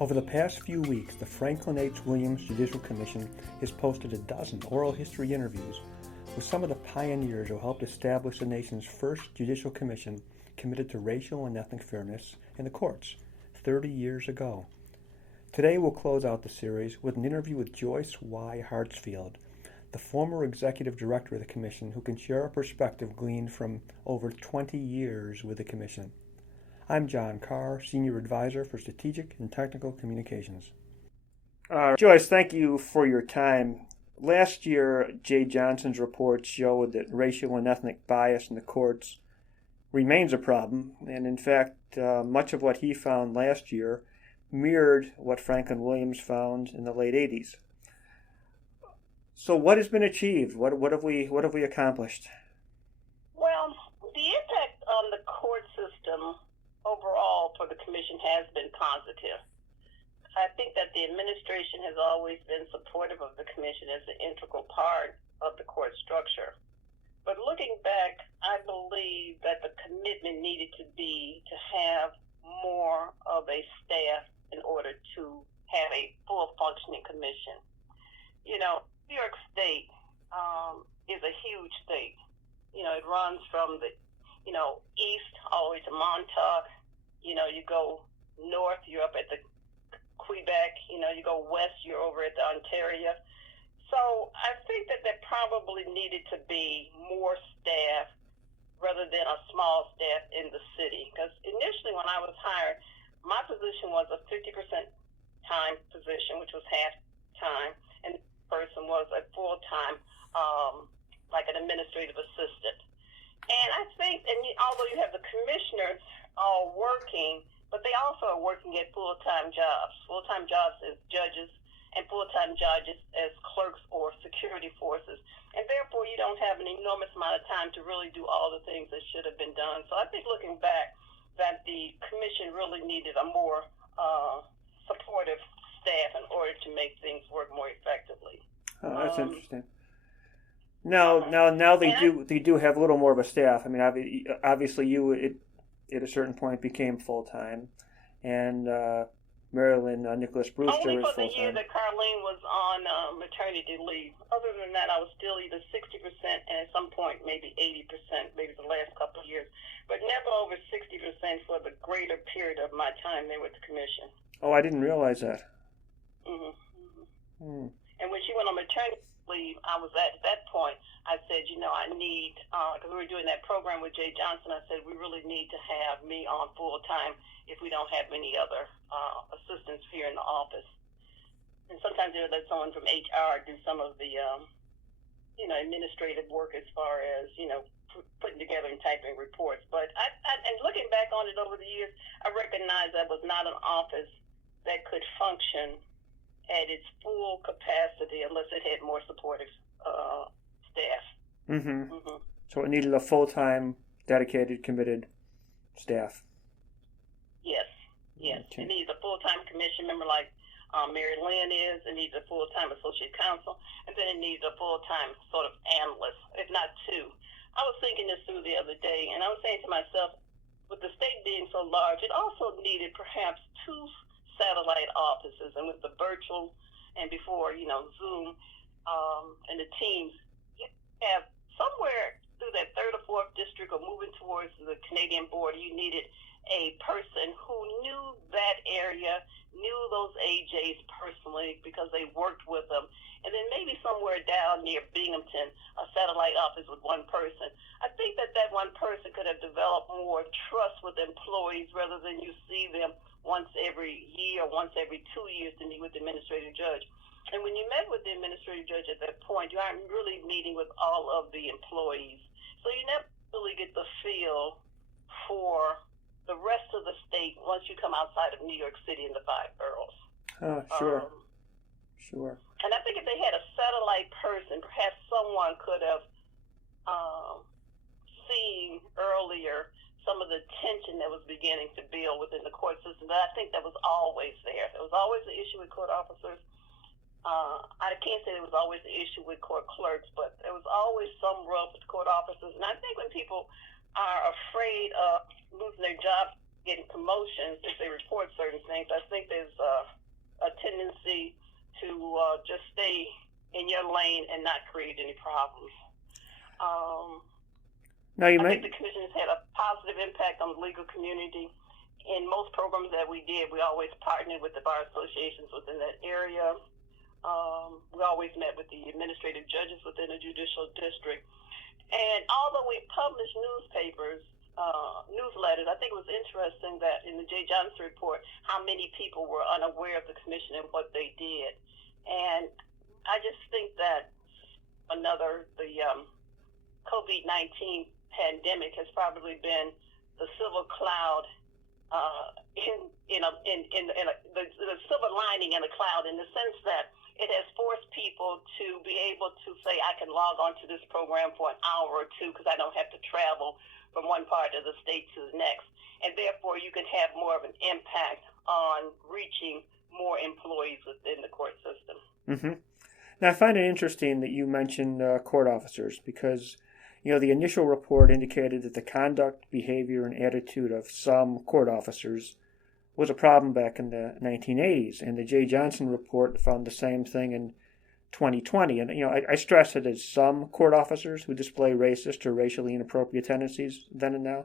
Over the past few weeks, the Franklin H. Williams Judicial Commission has posted a dozen oral history interviews with some of the pioneers who helped establish the nation's first judicial commission committed to racial and ethnic fairness in the courts 30 years ago. Today we'll close out the series with an interview with Joyce Y. Hartsfield, the former executive director of the commission, who can share a perspective gleaned from over 20 years with the commission. I'm John Carr, Senior Advisor for Strategic and Technical Communications. Joyce, thank you for your time. Last year, Jay Johnson's report showed that racial and ethnic bias in the courts remains a problem, and in fact, much of what he found last year mirrored what Franklin Williams found in the late 80s. So what has been achieved? What have we accomplished? Well, the impact on the court system overall for the commission has been positive. I think that the administration has always been supportive of the commission as an integral part of the court structure. But looking back, I believe that the commitment needed to be to have more of a staff in order to have a full functioning commission. You know, New York State is a huge state. You know, it runs from the east all the way to Montauk. You know, you go north, you're up at the Quebec. You know, you go west, you're over at the Ontario. So I think that there probably needed to be more staff rather than a small staff in the city. Because initially when I was hired, my position was a 50% time position, which was half time, and the person was a full-time, like an administrative assistant. And I think, although you have the commissioners all working, but they also are working at full-time jobs. Full-time jobs as judges and full-time judges as clerks or security forces. And therefore, you don't have an enormous amount of time to really do all the things that should have been done. So I think looking back, that the commission really needed a more supportive staff in order to make things work more effectively. Oh, that's interesting. Now they do have a little more of a staff. I mean, obviously you at a certain point became full time, and Marilyn Nicholas Brewster only was for the full year time. that Carlene was on maternity leave. Other than that, I was still either 60% and at some point maybe 80%, maybe the last couple of years, but never over 60% for the greater period of my time there with the commission. Oh, I didn't realize that. Mm-hmm. Mm-hmm. And when she went on maternity leave, I was at that point, I said, I need, because we were doing that program with Jay Johnson, I said, we really need to have me on full time if we don't have any other assistants here in the office. And sometimes they'll let someone from HR do some of the, administrative work as far as, putting together and typing reports. But and looking back on it over the years, I recognize that was not an office that could function at its full capacity unless it had more supportive staff. Mm-hmm. Mm-hmm. So it needed a full-time, dedicated, committed staff. Yes. Okay. It needs a full-time commission member like Mary Lynn is. It needs a full-time associate counsel, and then it needs a full-time sort of analyst, if not two. I was thinking this through the other day, and I was saying to myself, with the state being so large, it also needed perhaps two satellite offices, and with the virtual and before Zoom and the teams, you have somewhere through that third or fourth district or moving towards the Canadian border, you needed a person who knew that area, knew those AJs personally because they worked with them, and then maybe somewhere down near Binghamton, a satellite office with one person. I think that one person could have developed more trust with employees rather than you see them once every year, once every 2 years to meet with the administrative judge. And when you met with the administrative judge at that point, you aren't really meeting with all of the employees. So you never really get the feel for the rest of the state once you come outside of New York City and the 5 boroughs. Oh, sure. Sure. And I think if they had a satellite person, perhaps someone could have seen earlier some of the tension that was beginning to build within the court system. But I think that was always there. There was always an issue with court officers. I can't say there was always an issue with court clerks, but there was always some rub with court officers. And I think when people are afraid of losing their jobs, getting promotions if they report certain things. I think there's a tendency to just stay in your lane and not create any problems. I think the commission has had a positive impact on the legal community. In most programs that we did, we always partnered with the bar associations within that area. We always met with the administrative judges within the judicial district. And although we published newsletters, I think it was interesting that in the Jay Johnson report, how many people were unaware of the commission and what they did. And I just think that the COVID-19 pandemic has probably been the silver cloud the silver lining in the cloud, in the sense that it has forced people to be able to say, I can log on to this program for an hour or two because I don't have to travel from one part of the state to the next. And therefore, you can have more of an impact on reaching more employees within the court system. Mm-hmm. Now, I find it interesting that you mentioned court officers because, the initial report indicated that the conduct, behavior, and attitude of some court officers was a problem back in the 1980s, and the Jay Johnson report found the same thing in 2020. And, I stress it as some court officers who display racist or racially inappropriate tendencies then and now.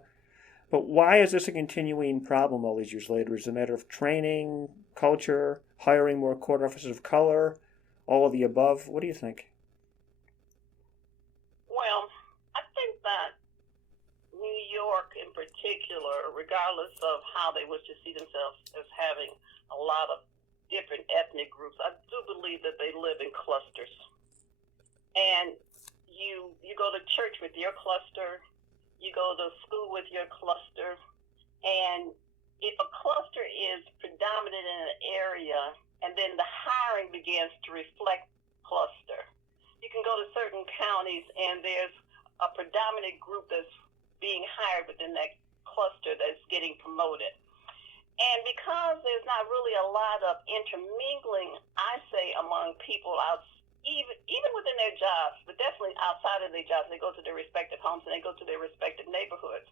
But why is this a continuing problem all these years later? Is it a matter of training, culture, hiring more court officers of color, all of the above? What do you think? Well, I think that New York in particular, regardless of how they wish to see themselves as having a lot of different ethnic groups, I do believe that they live in clusters. And you go to church with your cluster, you go to school with your cluster, and if a cluster is predominant in an area and then the hiring begins to reflect cluster, you can go to certain counties and there's a predominant group that's being hired within that cluster that's getting promoted. And because there's not really a lot of intermingling, I say, among people out, even within their jobs, but definitely outside of their jobs, they go to their respective homes and they go to their respective neighborhoods.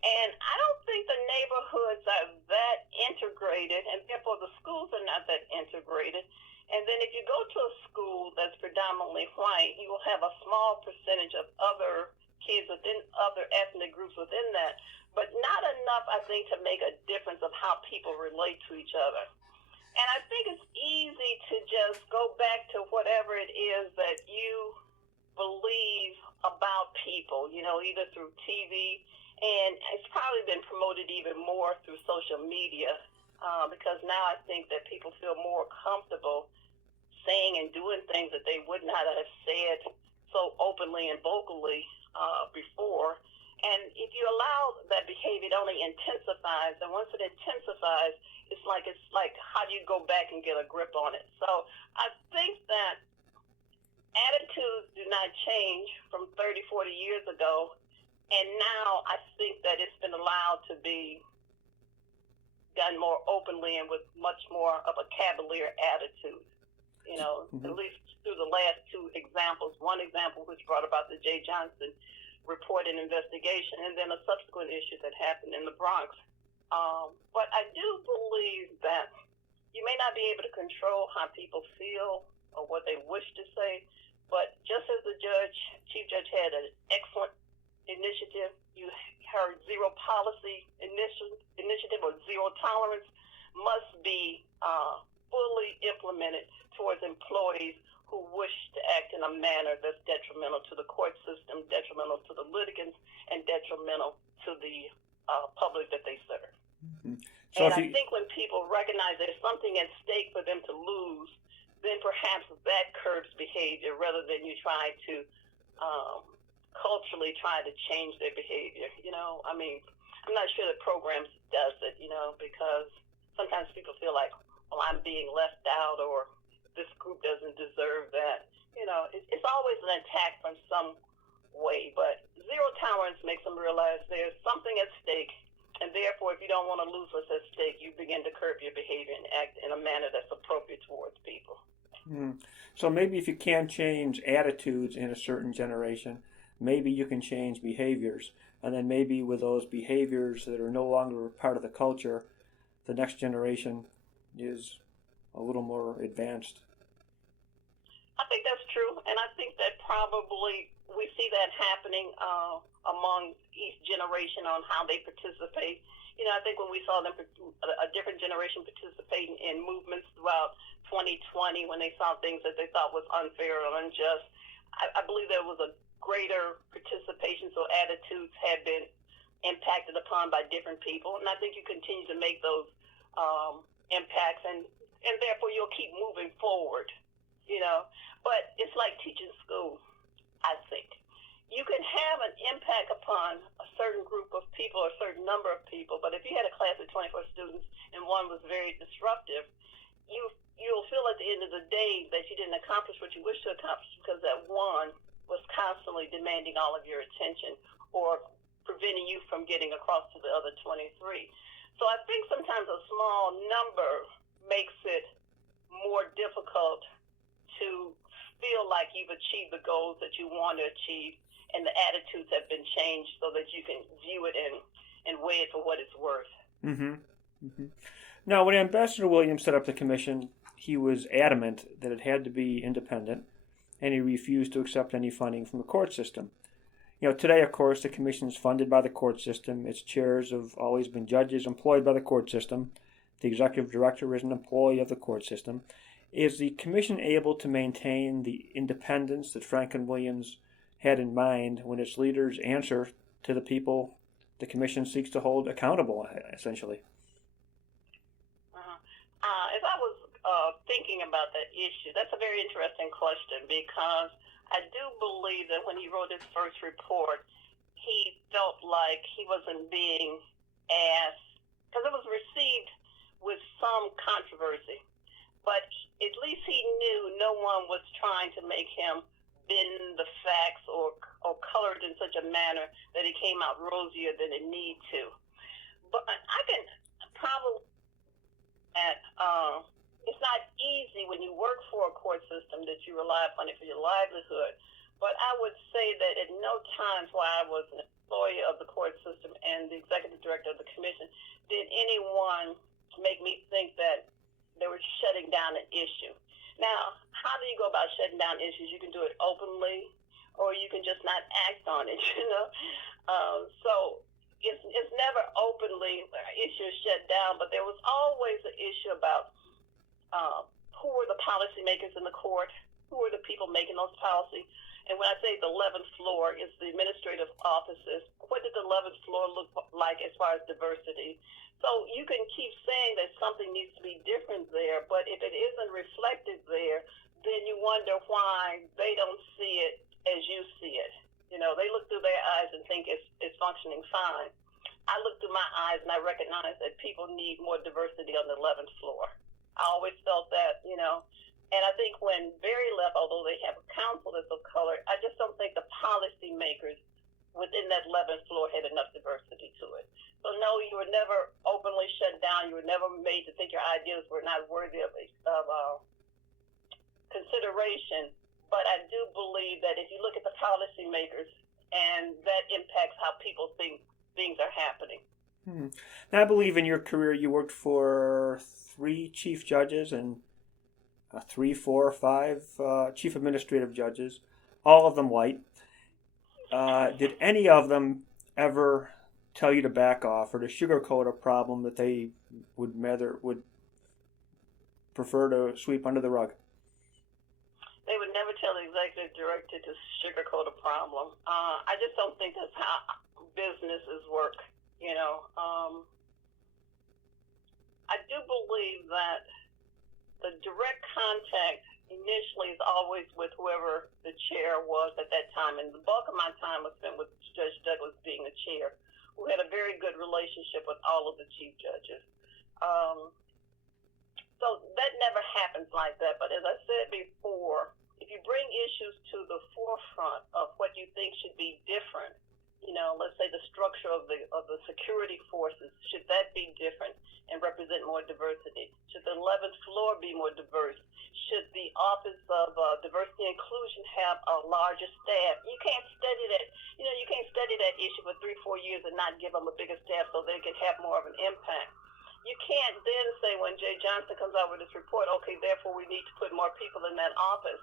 And I don't think the neighborhoods are that integrated, and therefore the schools are not that integrated. And then if you go to a school that's predominantly white, you will have a small percentage of other kids within other ethnic groups within that, but not enough, I think, to make a difference of how people relate to each other. And I think it's easy to just go back to whatever it is that you believe about people, either through TV, and it's probably been promoted even more through social media, because now I think that people feel more comfortable saying and doing things that they would not have said so openly and vocally before. And if you allow that behavior, it only intensifies. And once it intensifies, it's like how do you go back and get a grip on it? So I think that attitudes do not change from 30, 40 years ago. And now I think that it's been allowed to be done more openly and with much more of a cavalier attitude. At least through the last two examples. One example which brought about the Jay Johnson report and investigation, and then a subsequent issue that happened in the Bronx. But I do believe that you may not be able to control how people feel or what they wish to say, but just as the chief judge had an excellent initiative, you heard zero policy initiative or zero tolerance must be fully implemented towards employees who wish to act in a manner that's detrimental to the court system, detrimental to the litigants, and detrimental to the public that they serve. Mm-hmm. So and I think when people recognize there's something at stake for them to lose, then perhaps that curbs behavior rather than you try to culturally try to change their behavior. I'm not sure that programs does it, because sometimes people feel like, well, I'm being left out or this group doesn't deserve that. It's always an attack from some way, but zero tolerance makes them realize there's something at stake, and therefore if you don't want to lose what's at stake, you begin to curb your behavior and act in a manner that's appropriate towards people. So maybe if you can't change attitudes in a certain generation, maybe you can change behaviors. And then maybe with those behaviors that are no longer part of the culture, the next generation is a little more advanced. I think that's true, and I think that probably we see that happening among each generation on how they participate. I think when we saw them, a different generation participating in movements throughout 2020, when they saw things that they thought was unfair or unjust, I believe there was a greater participation, so attitudes had been impacted upon by different people, and I think you continue to make those impacts, and therefore you'll keep moving forward. But it's like teaching school, I think. You can have an impact upon a certain group of people or a certain number of people, but if you had a class of 24 students and one was very disruptive, you'll feel at the end of the day that you didn't accomplish what you wished to accomplish because that one was constantly demanding all of your attention or preventing you from getting across to the other 23. So I think sometimes a small number makes it more difficult to feel like you've achieved the goals that you want to achieve, and the attitudes have been changed so that you can view it and weigh it for what it's worth. Mm-hmm. Mm-hmm. Now, when Ambassador Williams set up the commission, he was adamant that it had to be independent, and he refused to accept any funding from the court system. Today, of course, the commission is funded by the court system. Its chairs have always been judges employed by the court system. The executive director is an employee of the court system. Is the commission able to maintain the independence that Franklin Williams had in mind when its leaders answer to the people the commission seeks to hold accountable, essentially? As I was thinking about that issue, that's a very interesting question, because I do believe that when he wrote his first report, he felt like he wasn't being asked, because it was received with some controversy. But at least he knew no one was trying to make him bend the facts or color it in such a manner that it came out rosier than it need to. But I can probably that it's not easy when you work for a court system that you rely upon it for your livelihood. But I would say that at no time while I was an employee of the court system and the executive director of the commission did anyone make me think that they were shutting down an issue. Now, how do you go about shutting down issues? You can do it openly, or you can just not act on it, So it's never openly issues shut down, but there was always an issue about who were the policymakers in the court, who were the people making those policies. And when I say the 11th floor, it's the administrative offices. What did the 11th floor look like as far as diversity? So you can keep saying that something needs to be different there, but if it isn't reflected there, then you wonder why they don't see it as you see it. They look through their eyes and think it's functioning fine. I look through my eyes and I recognize that people need more diversity on the 11th floor. I always felt that, And I think when Barry left, although they have a council that's of color, I just don't think the policy makers within that 11th floor had enough diversity to it. So no, you were never openly shut down. You were never made to think your ideas were not worthy of consideration. But I do believe that if you look at the policy makers, and that impacts how people think things are happening. Now, I believe in your career you worked for 3 chief judges and 3, 4, 5 chief administrative judges, all of them white. Did any of them ever tell you to back off or to sugarcoat a problem that they would prefer to sweep under the rug? They would never tell the executive director to sugarcoat a problem. I just don't think that's how businesses work. I do believe that the direct contact initially is always with whoever the chair was at that time, and the bulk of my time was spent with Judge Douglas being the chair, who had a very good relationship with all of the chief judges. So that never happens like that. But as I said before, if you bring issues to the forefront of what you think should be different, let's say the structure of the security forces, should that be different and represent more diversity? Should the 11th floor be more diverse? Should the Office of Diversity and Inclusion have a larger staff? You can't study that. You can't study that issue for 3-4 years and not give them a bigger staff so they can have more of an impact. You can't then say when Jay Johnson comes out with this report, okay, therefore we need to put more people in that office.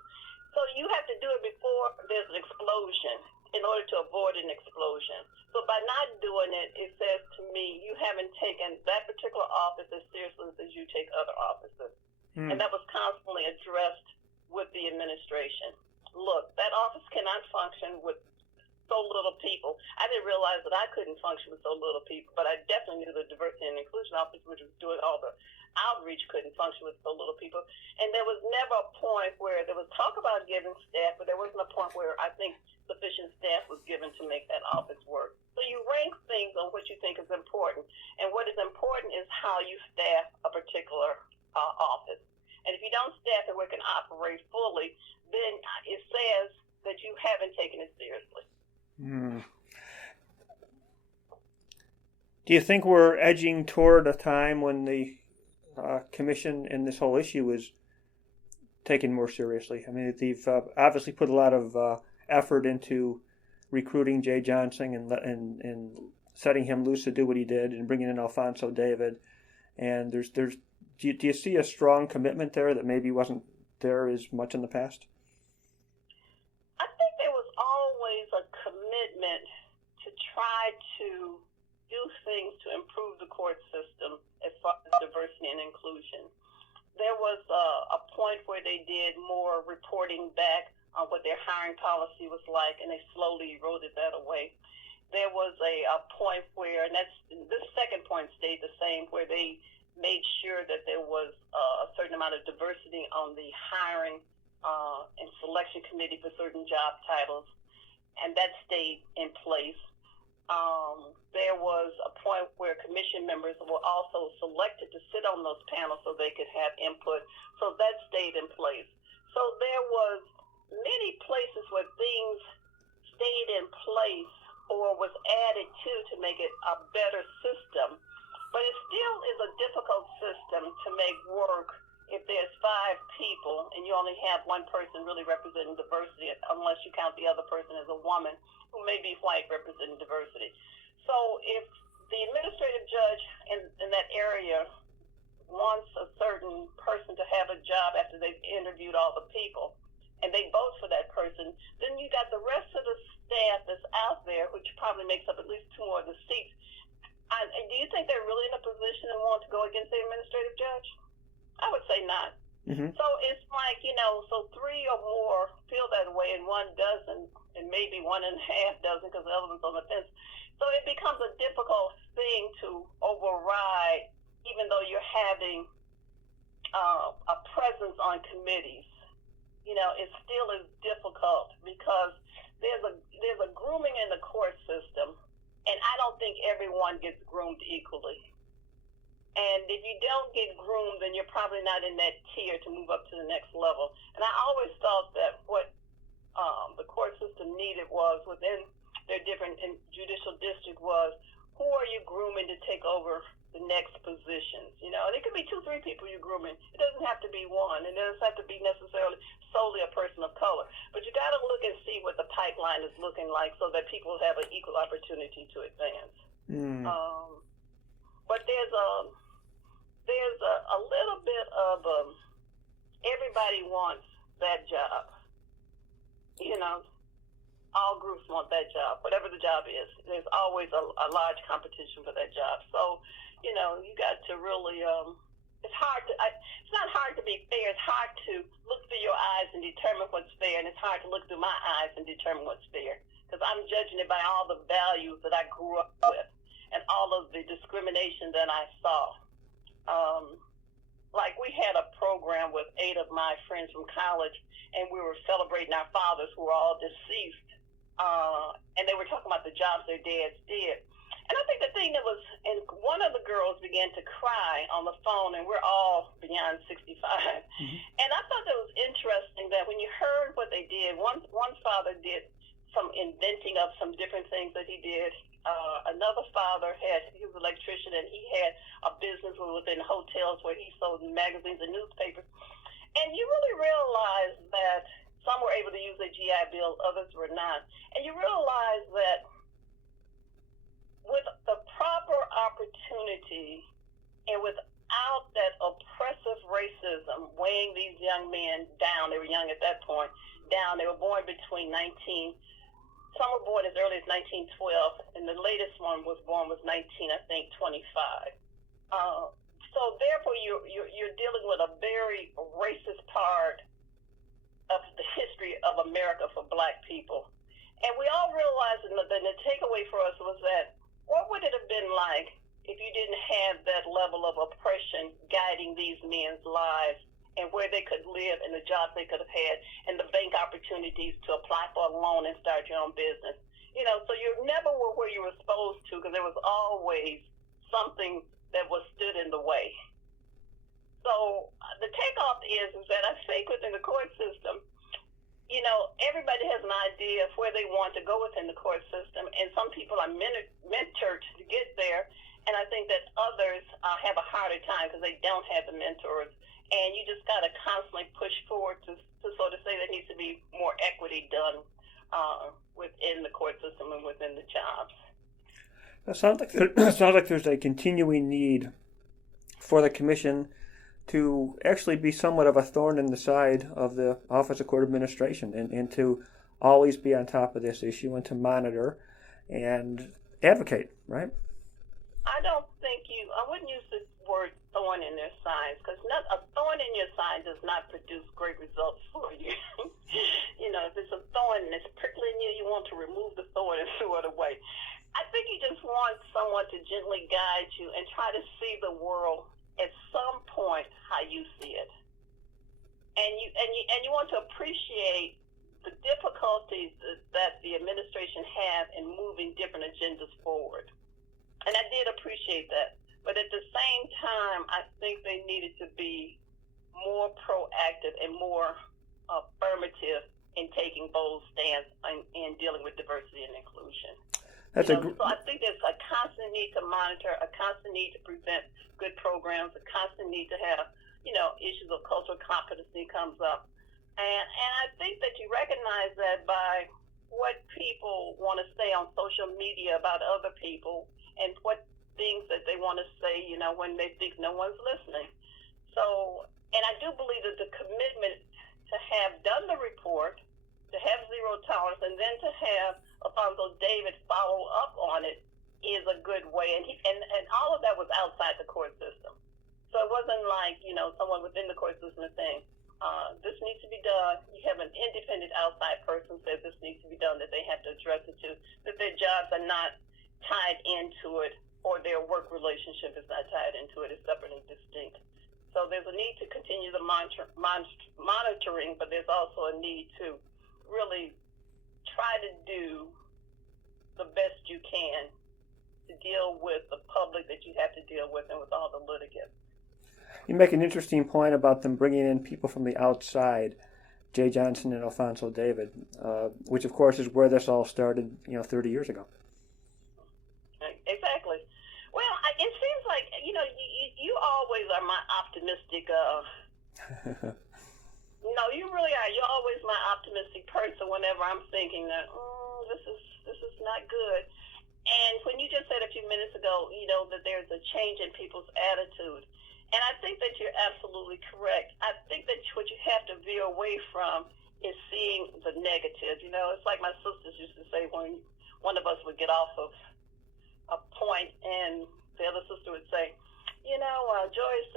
So you have to do it before there's an explosion in order to avoid an explosion. So by not doing it, it says to me, you haven't taken that particular office as seriously as you take other offices. And that was constantly addressed with the administration. Look, that office cannot function with so little people. I didn't realize that I couldn't function with so little people, but I definitely knew the Diversity and Inclusion Office, which was doing all the outreach, couldn't function with so little people. And there was never a point where there was talk about giving staff, but there wasn't a point where I think sufficient staff was given to make that office work. So you rank things on what you think is important, and what is important is how you staff a particular office. And if you don't staff it where it can operate fully, then it says that you haven't taken it seriously. Do you think we're edging toward a time when the commission and this whole issue is taken more seriously? I mean, they've obviously put a lot of effort into recruiting Jay Johnson and setting him loose to do what he did, and bringing in Alfonso David. And do you see a strong commitment there that maybe wasn't there as much in the past? I think there was always a commitment to try to do things to improve the court system as far as diversity and inclusion. There was a point where they did more reporting back on what their hiring policy was like, and they slowly eroded that away. There was a point where, and this second point stayed the same, where they made sure that there was a certain amount of diversity on the hiring and selection committee for certain job titles, and that stayed in place. There was a point where commission members were also selected to sit on those panels so they could have input, so that stayed in place. So there was many places where things stayed in place or was added to make it a better system. But it still is a difficult system to make work if there's 5 people and you only have one person really representing diversity, unless you count the other person as a woman who may be white representing diversity. So if the administrative judge in that area wants a certain person to have a job after they've interviewed all the people, and they vote for that person, then you got the rest of the staff that's out there, which probably makes up at least 2 more of the seats. Do you think they're really in a position and want to go against the administrative judge? I would say not. Mm-hmm. So it's like, so 3 or more feel that way and 1 doesn't, and maybe 1 1/2 doesn't because the other one's on the fence. So it becomes a difficult thing to override, even though you're having a presence on committees. It still is difficult because there's a grooming in the court system, and I don't think everyone gets groomed equally. And if you don't get groomed, then you're probably not in that tier to move up to the next level. And I always thought that what the court system needed was, within their different judicial district, was who are you grooming to take over the next positions? And it could be 2-3 people you're grooming. It doesn't have to be 1. It doesn't have to be necessarily solely a person of color. But you got to look and see what the pipeline is looking like so that people have an equal opportunity to advance. But there's a little bit of everybody wants that job. All groups want that job, whatever the job is. There's always a large competition for that job. So, you got to really, it's not hard to be fair. It's hard to look through your eyes and determine what's fair, and it's hard to look through my eyes and determine what's fair, because I'm judging it by all the values that I grew up with and all of the discrimination that I saw. Like we had a program with 8 of my friends from college, and we were celebrating our fathers who were all deceased, and they were talking about the jobs their dads did. And I think the thing that was, and one of the girls began to cry on the phone, and we're all beyond 65. Mm-hmm. And I thought that was interesting that when you heard what they did, one father did some inventing of some different things that he did. Another father he was an electrician, and he had a business within hotels where he sold magazines and newspapers. And you really realize that some were able to use their GI Bill, others were not. And you realize that with the proper opportunity and without that oppressive racism weighing these young men down, they were young at that point, down. They were born between some were born as early as 1912, and the latest one was 25. So therefore, you're dealing with a very racist part of the history of America for Black people. And we all realized that the takeaway for us was that what would it have been like if you didn't have that level of oppression guiding these men's lives, and where they could live, and the jobs they could have had, and the bank opportunities to apply for a loan and start your own business. So you never were where you were supposed to, because there was always something that was stood in the way. So the takeoff is that I think within the court system, everybody has an idea of where they want to go within the court system, and some people are mentored to get there, and I think that others have a harder time because they don't have the mentors. And you just got to constantly push forward to sort of say there needs to be more equity done within the court system and within the jobs. It sounds like there's a continuing need for the commission to actually be somewhat of a thorn in the side of the Office of Court Administration, and to always be on top of this issue and to monitor and advocate, right? I wouldn't use the word thorn in their side, because a thorn in your side does not produce great results for you. If it's a thorn and it's prickling you, you want to remove the thorn and throw it away. I think you just want someone to gently guide you and try to see the world at some point how you see it. And you want to appreciate the difficulties that the administration have in moving different agendas forward. And I did appreciate that. But at the same time, I think they needed to be more proactive and more affirmative in taking bold stance in dealing with diversity and inclusion. So I think there's a constant need to monitor, a constant need to present good programs, a constant need to have, issues of cultural competency comes up. And I think that you recognize that by what people want to say on social media about other people, and what things that they want to say, when they think no one's listening. So, and I do believe that the commitment to have done the report, to have zero tolerance, and then to have Alfonso David follow up on it is a good way. And all of that was outside the court system. So it wasn't like, someone within the court system is saying, this needs to be done. You have an independent outside person says this needs to be done, that they have to address it to, that their jobs are not tied into it, or their work relationship is not tied into it. It's separate and distinct. So there's a need to continue the monitoring, but there's also a need to really try to do the best you can to deal with the public that you have to deal with, and with all the litigants. You make an interesting point about them bringing in people from the outside, Jay Johnson and Alfonso David, which of course is where this all started, 30 years ago. Exactly. Well, it seems like, you always are my optimistic, no, you really are. You're always my optimistic person whenever I'm thinking that, this is not good. And when you just said a few minutes ago, that there's a change in people's attitude. And I think that you're absolutely correct. I think that what you have to veer away from is seeing the negative. It's like my sisters used to say when one of us would get off of a point and the other sister would say, Joyce,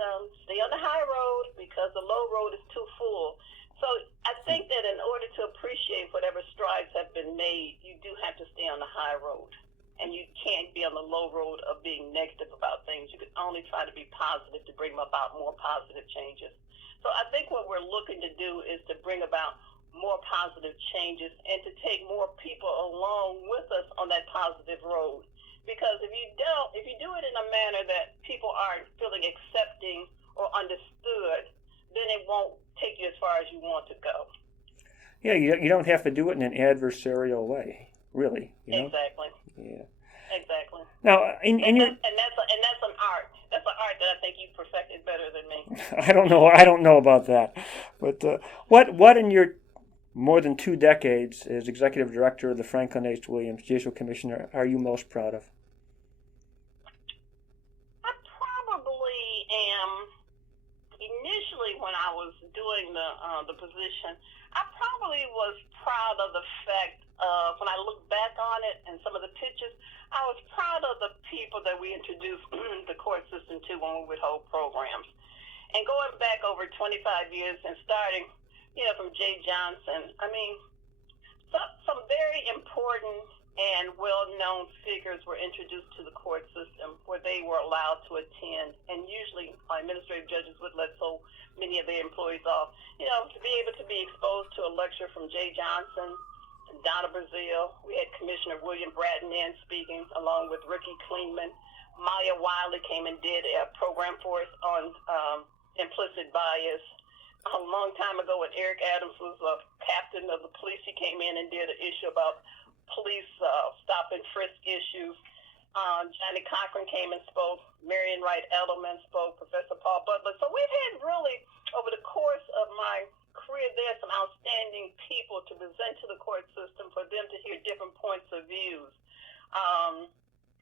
stay on the high road because the low road is too full. So I think that in order to appreciate whatever strides have been made, you do have to stay on the high road. And you can't be on the low road of being negative about things. You can only try to be positive to bring about more positive changes. So I think what we're looking to do is to bring about more positive changes and to take more people along with us on that positive road. Because if you do it in a manner that people aren't feeling accepting or understood, then it won't take you as far as you want to go. Yeah, you don't have to do it in an adversarial way, really. Exactly. Yeah. Exactly. Now, in your and that's an art. That's an art that I think you've perfected better than me. I don't know about that, but what in your more than 2 decades as executive director of the Franklin H. Williams Judicial Commission are you most proud of? I probably am. Initially, when I was doing the position, I probably was proud of the fact of when I look back on it and some of the pictures, I was proud of the people that we introduced the court system to when we would hold programs. And going back over 25 years and starting, from Jay Johnson, I mean, some very important and well-known figures were introduced to the court system where they were allowed to attend, and usually administrative judges would let so many of their employees off. To be able to be exposed to a lecture from Jay Johnson, Donna Brazil, we had Commissioner William Bratton in speaking, along with Ricky Klingman. Maya Wiley came and did a program for us on implicit bias. A long time ago when Eric Adams was a captain of the police, he came in and did an issue about police stop and frisk issues. Johnny Cochran came and spoke. Marion Wright Edelman spoke. Professor Paul Butler. So we've had really, over the course of my career, there's some outstanding people to present to the court system for them to hear different points of views.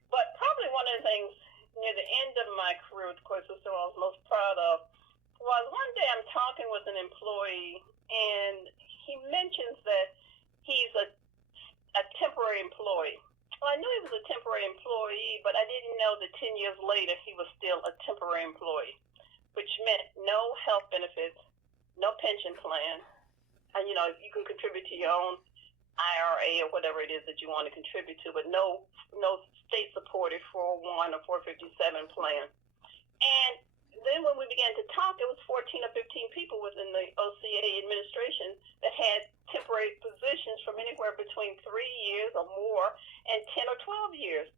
But probably one of the things near the end of my career with the court system I was most proud of was one day I'm talking with an employee, and he mentions that he's a temporary employee. Well, I knew he was a temporary employee, but I didn't know that 10 years later he was still a temporary employee, which meant no health benefits, no pension plan, and you can contribute to your own IRA or whatever it is that you want to contribute to, but no state-supported 401 or 457 plan. And then when we began to talk, there was 14 or 15 people within the OCA administration that had temporary positions from anywhere between 3 years or more and 10 or 12 years.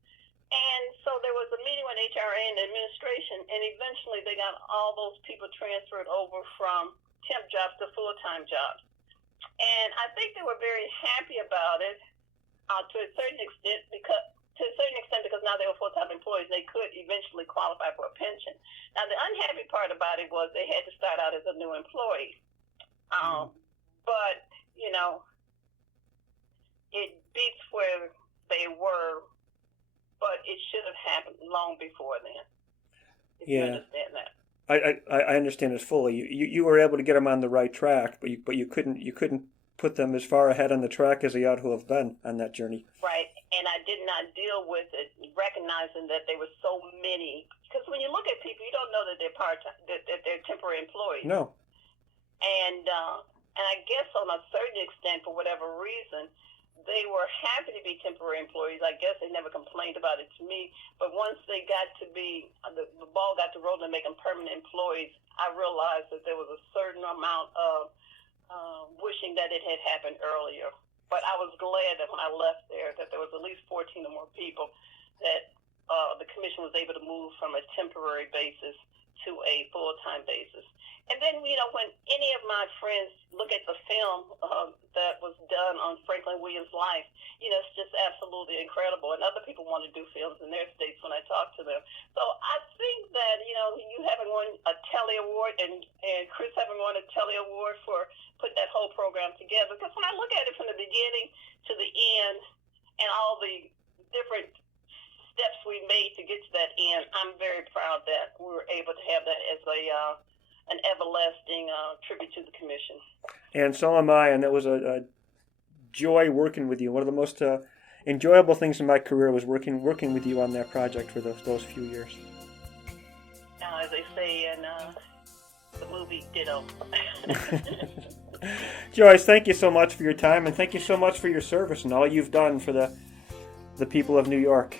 And so there was a meeting with HRA and the administration, and eventually they got all those people transferred over from temp jobs to full-time jobs. And I think they were very happy about it to a certain extent because now they were full-time employees, they could eventually qualify for a pension. Now, the unhappy part about it was they had to start out as a new employee. But, it beats where they were, but it should have happened long before then. If you understand that. I understand it fully. You were able to get them on the right track, but you couldn't put them as far ahead on the track as they ought to have been on that journey. Right, and I did not deal with it, recognizing that there were so many. Because when you look at people, you don't know that they're part-time, that they're temporary employees. No. And I guess on a certain extent, for whatever reason, they were happy to be temporary employees. I guess they never complained about it to me. But once they got to be, the ball got to roll and make them permanent employees, I realized that there was a certain amount of wishing that it had happened earlier. But I was glad that when I left there that there was at least 14 or more people that the commission was able to move from a temporary basis to a full-time basis. And then, when any of my friends look at the film that was done on Franklin Williams' life, it's just absolutely incredible. And other people want to do films in their states when I talk to them. So I think that, you having won a Telly Award and Chris having won a Telly Award for putting that whole program together. Because when I look at it from the beginning to the end and all the different steps we made to get to that end, I'm very proud that we were able to have that as an everlasting tribute to the commission. And so am I, and that was a joy working with you. One of the most enjoyable things in my career was working with you on that project for those few years. As they say in the movie Ditto. Joyce, thank you so much for your time, and thank you so much for your service and all you've done for the people of New York.